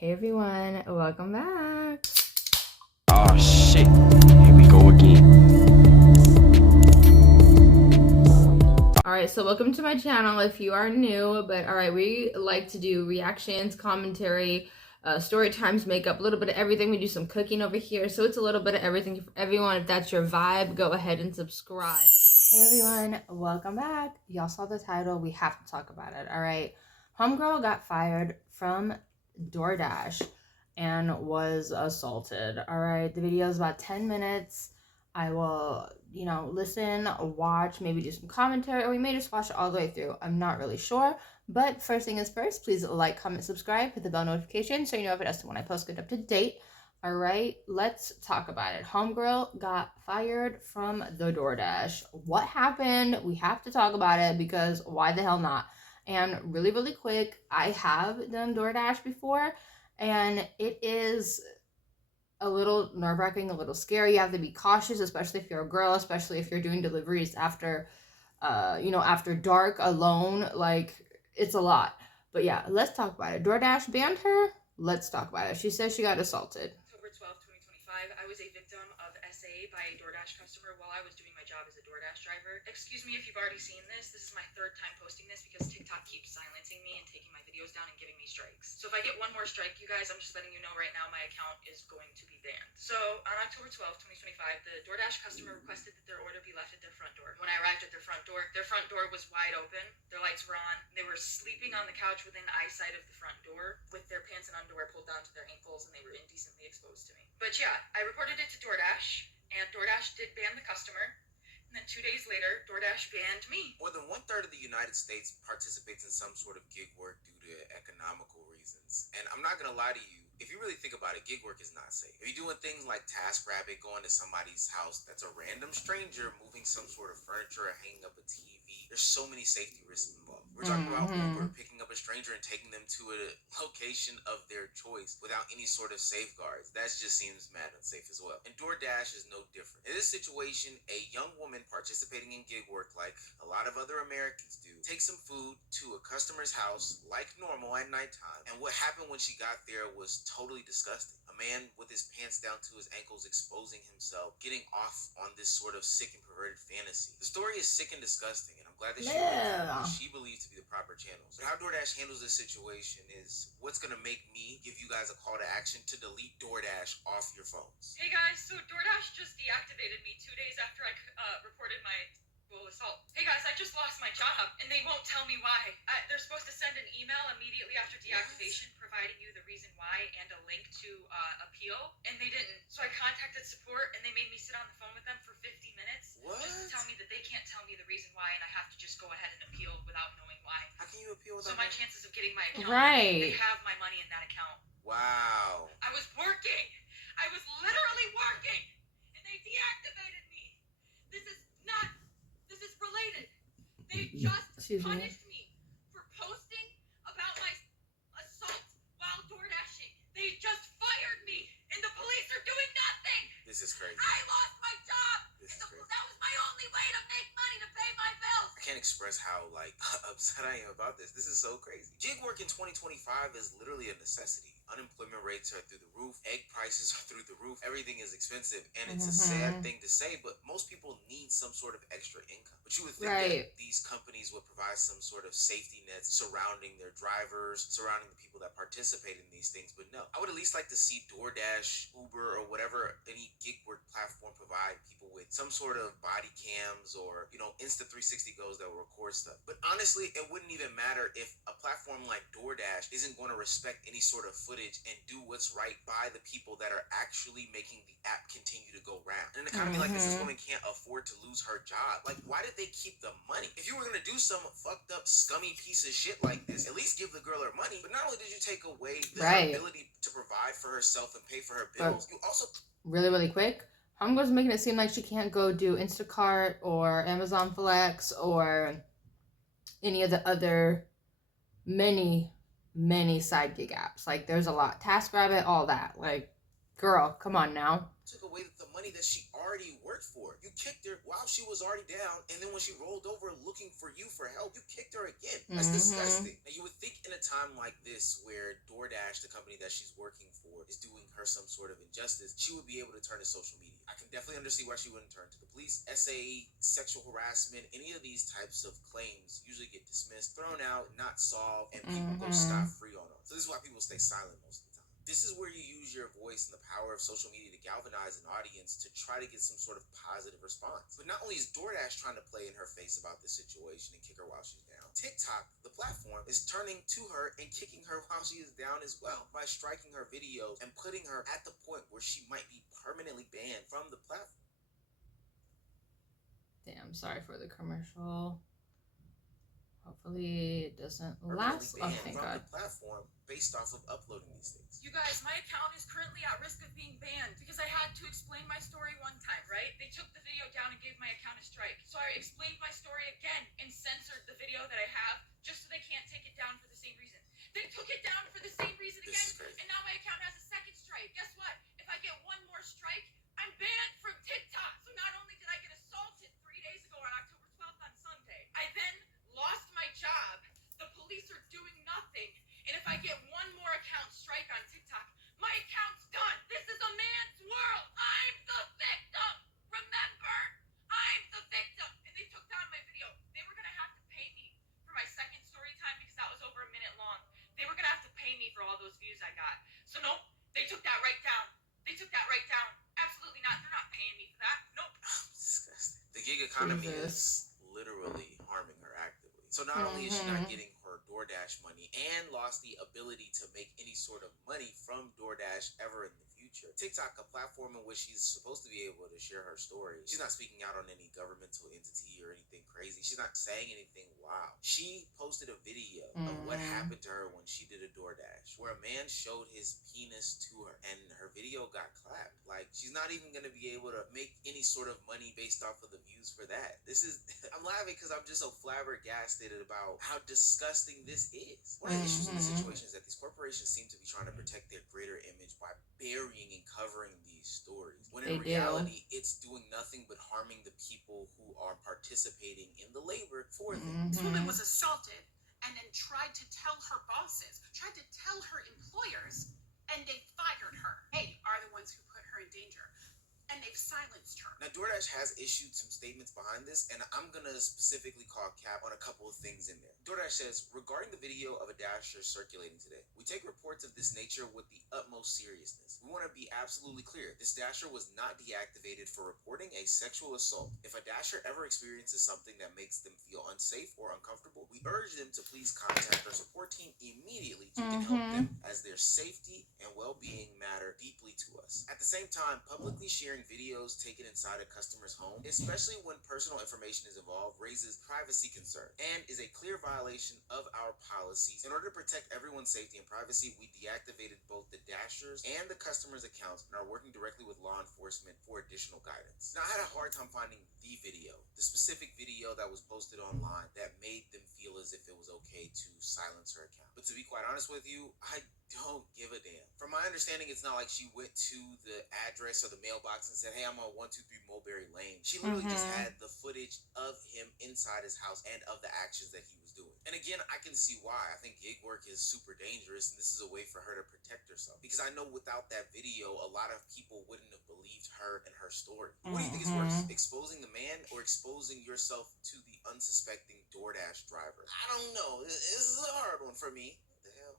Hey everyone, welcome back. Oh shit, here we go again. Alright, so welcome to my channel if you are new, but alright, we like to do reactions, commentary, story times, makeup, a little bit of everything. We do some cooking over here, so it's a little bit of everything for everyone. If that's your vibe, go ahead and subscribe. Hey everyone, welcome back. Y'all saw the title, we have to talk about it, alright? Homegirl got fired from Doordash and was assaulted. All right, the video is about 10 minutes. I will, listen, watch, maybe do some commentary, or we may just watch it all the way through. I'm not really sure. But first thing is first, please like, comment, subscribe, hit the bell notification so you know if it is when I post good up to date. All right, let's talk about it. Homegirl got fired from the Doordash. What happened? We have to talk about it because why the hell not? And really, really quick, I have done Doordash before, and it is a little nerve-wracking, a little scary. You have to be cautious, especially if you're a girl, especially if you're doing deliveries after, after dark alone. Like, it's a lot. But yeah, let's talk about it. Doordash banned her. Let's talk about it. She says she got assaulted. October 12th, 2025, I was a victim of SA by a Doordash customer while I was doing my job as a Doordash driver. Excuse me if you've already seen this. This is my third time posting this because TikTok keeps silencing me and taking my videos down and giving me strikes. So if I get one more strike, you guys, I'm just letting you know right now my account is going to be banned. So on October 12th, 2025, the Doordash customer requested that their order be left at their front door. When I arrived at their front door was wide open. Their lights were on. They were sleeping on the couch within eyesight of the front door with their pants and underwear pulled down to their ankles, and they were indecently exposed to me. But yeah, I reported it to Doordash, and Doordash did ban the customer. And then 2 days later, Doordash banned me. More than 1/3 of the United States participates in some sort of gig work due to economical reasons. And I'm not going to lie to you, if you really think about it, gig work is not safe. If you're doing things like TaskRabbit, going to somebody's house that's a random stranger, moving some sort of furniture or hanging up a TV, there's so many safety risks involved. We're talking about Uber, picking up a stranger and taking them to a location of their choice without any sort of safeguards. That just seems mad unsafe as well. And Doordash is no different. In this situation, a young woman participating in gig work, like a lot of other Americans do, takes some food to a customer's house like normal at nighttime. And what happened when she got there was totally disgusting. A man with his pants down to his ankles exposing himself, getting off on this sort of sick and perverted fantasy. The story is sick and disgusting, and I'm glad that she believes to be the proper channels. But how Doordash handles this situation is what's going to make me give you guys a call to action to delete Doordash off your phones. Hey guys, so Doordash just deactivated me 2 days after I reported my assault. Hey guys, I just lost my job, and they won't tell me why. They're supposed to send an email immediately after deactivation providing you the reason why and a link to appeal, and they didn't. So I contacted support, and they made me sit on the phone with them for 50 minutes just to tell me that they can't tell me the reason why, and I have to just go ahead and appeal without knowing why. How can you appeal without So my chances of getting my account, Right. they have my money in that account. Wow. I was working. I was literally working, and they deactivated me. This is related. They just punished me for posting about my assault while Doordashing. They just fired me, and the police are doing nothing. This is crazy. I lost my job. Crazy. That was my only way to make money to pay my bills. I can't express how upset I am about this. This is so crazy. Gig work in 2025 is literally a necessity. Unemployment rates are through the roof. Egg prices are through the roof. Everything is expensive, and it's a sad thing to say, but most people need some sort of extra income. But you would think that these companies would provide some sort of safety nets surrounding their drivers, surrounding the people that participate in these things, but no. I would at least like to see Doordash, Uber, or whatever any gig work platform provide people with some sort of body cams or, Insta360 goes that will record stuff. But honestly, it wouldn't even matter if a platform like Doordash isn't going to respect any sort of footage and do what's right by the people that are actually making the app continue to go round. In an economy like this woman can't afford to lose her job. Like, why did they keep the money? If you were going to do some fucked up, scummy piece of shit like this, at least give the girl her money. But not only did you take away the ability to provide for herself and pay for her bills, you also... Really, really quick. Homegirl's making it seem like she can't go do Instacart or Amazon Flex or any of the other many side gig apps. Like, there's a lot. TaskRabbit, all that. Like, girl, come on now. Took away the money that she already worked for. You kicked her while she was already down, and then when she rolled over looking for you for help, you kicked her again. That's disgusting. Now, you would think in a time like this where Doordash DoorDash, the company that she's working for, is doing her some sort of injustice, she would be able to turn to social media. I can definitely understand why she wouldn't turn to the police. SA, sexual harassment, any of these types of claims usually get dismissed, thrown out, not solved, and people go scot-free on them. So this is why people stay silent most of the time. This is where you use your voice and the power of social media to galvanize an audience to try to get some sort of positive response. But not only is DoorDash trying to play in her face about this situation and kick her while she's down, TikTok, the platform, is turning to her and kicking her while she is down as well by striking her videos and putting her at the point where she might be permanently banned from the platform. Damn, sorry for the commercial. Hopefully it doesn't last. Oh, thank God. The platform based off of uploading these things. You guys, my account is currently at risk of being banned because I had to explain my story one time, right? They took the video down and gave my account a strike. So I explained my story again and censored the video that I have just so they can't take it down for the same reason. They took it down for the same reason again, and now my account has a second strike. Guess what? If I get one more strike, I'm banned from TikTok. So not only did I get assaulted 3 days ago on October 12th on Sunday, I then lost my job. The police are doing nothing. And if I get one more account strike on TikTok, my account's done. This is a man's world. I'm the victim. Remember, I'm the victim. And they took down my video. They were going to have to pay me for my second story time because that was over a minute long. They were going to have to pay me for all those views I got. So nope, they took that right down. They took that right down. Absolutely not. They're not paying me for that. Nope. Disgusting. The gig economy is literally harming her actively. So not only is she not getting her DoorDash money and lost the ability to make any sort of money from DoorDash ever in the future, TikTok, a platform in which she's supposed to be able to share her story, she's not speaking out on any governmental entity or anything crazy. She's not saying anything wild. She posted a video of what happened to her when she did a DoorDash, where a man showed his penis to her and her video got clapped. Like, she's not even going to be able to make any sort of money based off of the views for that. This is, I'm laughing because I'm just so flabbergasted about how disgusting this is. One of the issues in the situation is that these corporations seem to be trying to protect their greater image by burying and covering these stories, when in reality it's doing nothing but harming the people who are participating in the labor for them. This woman was assaulted and then tried to tell her bosses, tried to tell her employers, and they fired her. They are the ones who put her in danger, and they've silenced her. Now, DoorDash has issued some statements behind this, and I'm going to specifically call cap on a couple of things in there. DoorDash says, regarding the video of a Dasher circulating today, we take reports of this nature with the utmost seriousness. We want to be absolutely clear. This Dasher was not deactivated for reporting a sexual assault. If a Dasher ever experiences something that makes them feel unsafe or uncomfortable, we urge them to please contact our support team immediately so we can help them, as their safety and well-being matter deeply to us. At the same time, publicly sharing videos taken inside a customer's home, especially when personal information is involved, raises privacy concerns and is a clear violation of our policies. In order to protect everyone's safety and privacy, we deactivated both the Dashers and the customers' accounts and are working directly with law enforcement for additional guidance. Now, I had a hard time finding the video, the specific video that was posted online that made them feel as if it was okay to silence her account. But to be quite honest with you, I don't give a damn. From my understanding, it's not like she went to the address or the mailbox and said, hey, I'm on 123 Mulberry Lane. She literally just had the footage of him inside his house and of the actions that he was doing. And again, I can see why. I think gig work is super dangerous, and this is a way for her to protect herself. Because I know without that video, a lot of people wouldn't have believed her and her story. What do you think is worse, exposing the man or exposing yourself to the unsuspecting DoorDash driver? I don't know. This is a hard one for me.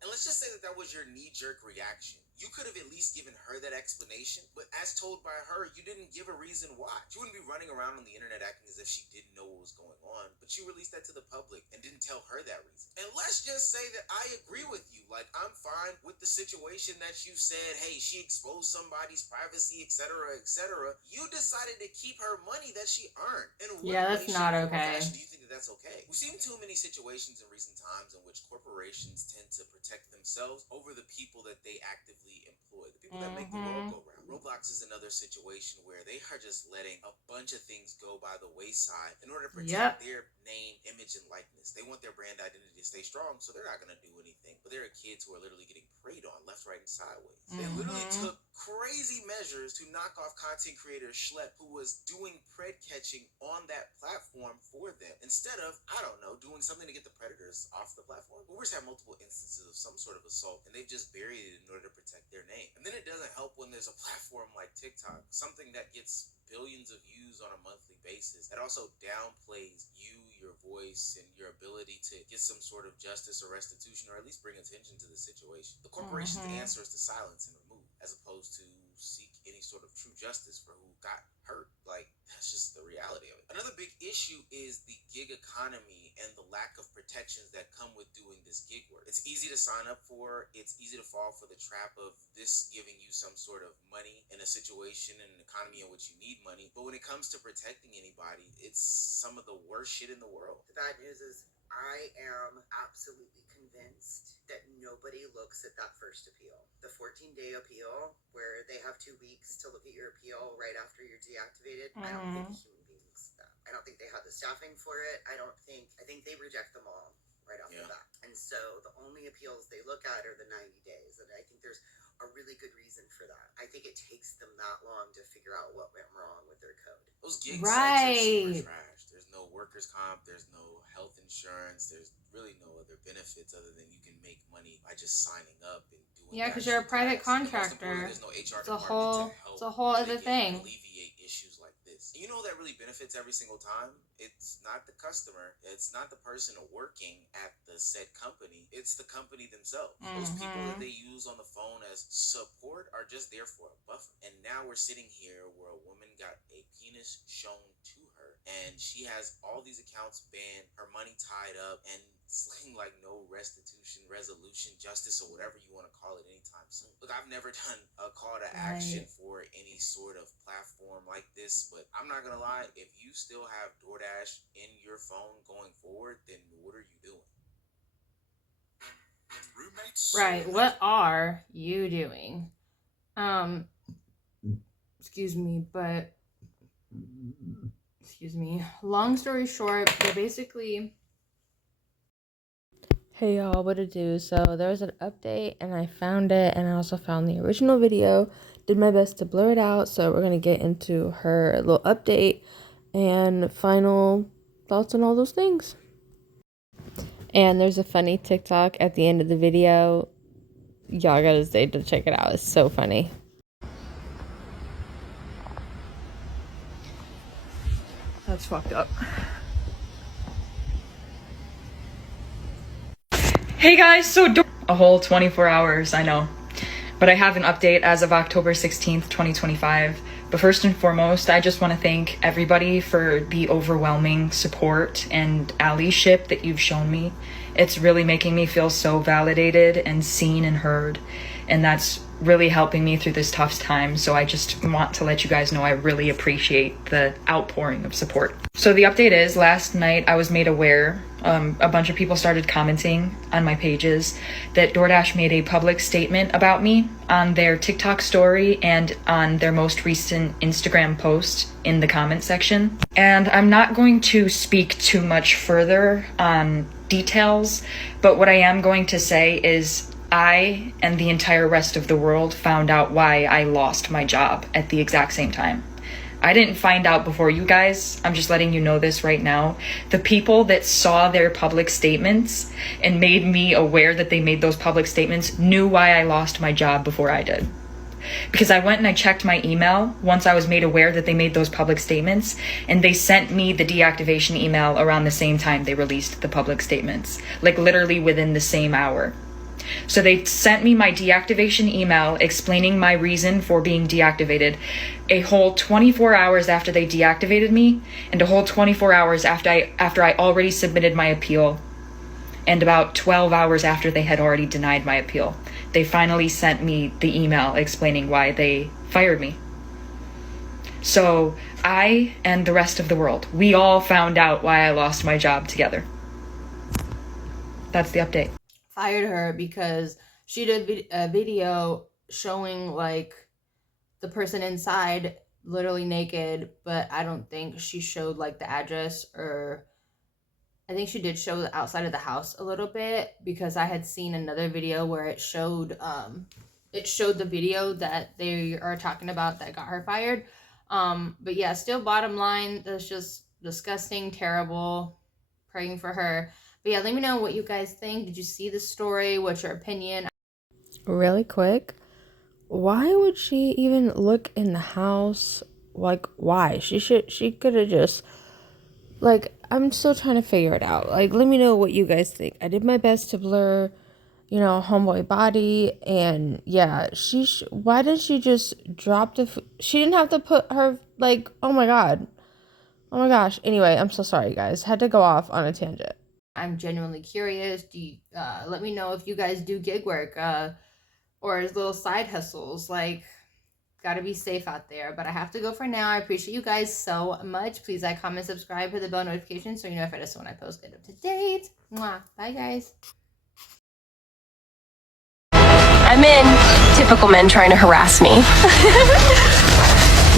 And let's just say that that was your knee-jerk reaction. You could have at least given her that explanation, but as told by her, you didn't give a reason why. She wouldn't be running around on the internet acting as if she didn't know what was going on, but she released that to the public and didn't tell her that reason. And let's just say that I agree with you. Like, I'm fine with the situation that you said, hey, she exposed somebody's privacy, etc., etc. You decided to keep her money that she earned. And that's not okay. Do you think that that's okay? We've seen too many situations in recent times in which corporations tend to protect themselves over the people that they actively employ, the people that make the world go round. Roblox is another situation where they are just letting a bunch of things go by the wayside in order to protect their name, image, and likeness. They want their brand identity to stay strong, so they're not going to do anything. But there are kids who are literally getting preyed on left, right, and sideways. They literally took crazy measures to knock off content creator Schlep, who was doing pred catching on that platform for them, instead of, I don't know, doing something to get the predators off the platform. Uber's had multiple instances of some sort of assault, and they've just buried it in order to protect their name. And then it doesn't help when there's a platform like TikTok, something that gets billions of views on a monthly basis, that also downplays you, your voice, and your ability to get some sort of justice or restitution, or at least bring attention to the situation. The corporation's answer is to silence and remove, as opposed to seek any sort of true justice for who got hurt. Like, that's just the reality of it. Another big issue is the gig economy and the lack of protections that come with doing this gig work. It's easy to sign up for, it's easy to fall for the trap of this giving you some sort of money in a situation, in an economy in which you need money. But when it comes to protecting anybody, it's some of the worst shit in the world. The bad news is I am absolutely convinced that nobody looks at that first appeal. The 14-day appeal, where they have 2 weeks to look at your appeal right after you're deactivated. I don't think human beings do that. I don't think they have the staffing for it. I think they reject them all right off the bat. And so the only appeals they look at are the 90 days. And I think there's a really good reason for that. I think it takes them that long to figure out what went wrong with their code. Those gig sites are super trash. There's no workers' comp, there's no health insurance, there's really no other benefits other than you can make money by just signing up and doing. Yeah, because you're a private contractor. There's no HR it's a whole other thing. Alleviate issues like this. And you know that really benefits every single time? It's not the customer, it's not the person working at the said company, it's the company themselves. Those people that they use on the phone as support are just there for a buffer. And now we're sitting here where a woman got a penis shown to her, and she has all these accounts banned, her money tied up, and slaying like no restitution, resolution, justice, or whatever you want to call it anytime soon. Look, I've never done a call to action for any sort of platform like this, but I'm not gonna lie, if you still have Doordash in your phone going forward, then what are you doing? Right, what are you doing? Excuse me, long story short, they basically... Hey y'all, what to do? So there was an update and I found it, and I also found the original video. Did my best to blur it out, so we're gonna get into her little update and final thoughts on all those things. And there's a funny TikTok at the end of the video. Y'all gotta stay to check it out. It's so funny. That's fucked up. Hey guys, so a whole 24 hours, I know. But I have an update as of October 16th, 2025. But first and foremost, I just want to thank everybody for the overwhelming support and allyship that you've shown me. It's really making me feel so validated and seen and heard. And that's really helping me through this tough time. So I just want to let you guys know I really appreciate the outpouring of support. So the update is, last night I was made aware, a bunch of people started commenting on my pages that DoorDash made a public statement about me on their TikTok story and on their most recent Instagram post in the comment section. And I'm not going to speak too much further on details, but what I am going to say is I and the entire rest of the world found out why I lost my job at the exact same time. I didn't find out before you guys. I'm just letting you know this right now. The people that saw their public statements and made me aware that they made those public statements knew why I lost my job before I did. Because I went and I checked my email once I was made aware that they made those public statements, and they sent me the deactivation email around the same time they released the public statements, like literally within the same hour. So they sent me my deactivation email explaining my reason for being deactivated a whole 24 hours after they deactivated me, and a whole 24 hours after I already submitted my appeal, and about 12 hours after they had already denied my appeal. They finally sent me the email explaining why they fired me. So I and the rest of the world, we all found out why I lost my job together. That's the update. Fired her because she did a video showing like the person inside literally naked, but I don't think she showed like the address, or I think she did show the outside of the house a little bit, because I had seen another video where it showed it showed the video that they are talking about that got her fired. But yeah, still bottom line, that's just disgusting, terrible. Praying for her. But yeah, let me know what you guys think. Did you see the story? What's your opinion? Really quick, why would she even look in the house? Like, why? She could have just, like, I'm still trying to figure it out. Like, let me know what you guys think. I did my best to blur, you know, homeboy body, and yeah, why did she just drop she didn't have to put her, like, oh my god. Oh my gosh. Anyway, I'm so sorry, guys. Had to go off on a tangent. I'm genuinely curious. Do you, let me know if you guys do gig work, or as little side hustles. Like, gotta be safe out there. But I have to go for now. I appreciate you guys so much. Please like, comment, subscribe, hit the bell notification so you know if I just when I post it up to date. Mwah. Bye, guys. I'm in. Typical men trying to harass me.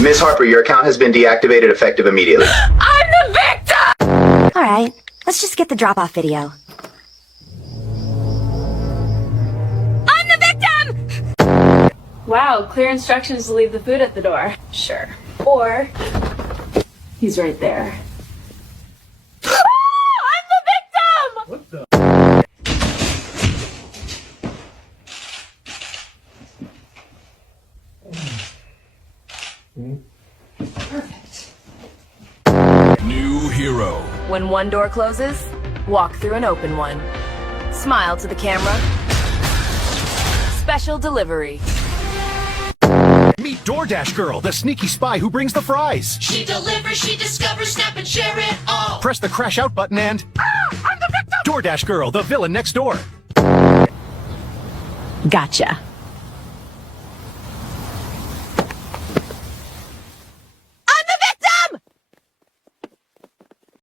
Miss Harper, your account has been deactivated effective immediately. I'm the victim! Alright, let's just get the drop-off video. I'm the victim! Wow, clear instructions to leave the food at the door. Sure. Or, he's right there. I'm the victim! What the? Perfect. New hero. When one door closes, walk through an open one. Smile to the camera. Special delivery. Meet Doordash Girl, the sneaky spy who brings the fries. She delivers, she discovers, snap and share it all. Press the crash out button and... I'm the victim! Doordash Girl, the villain next door. Gotcha.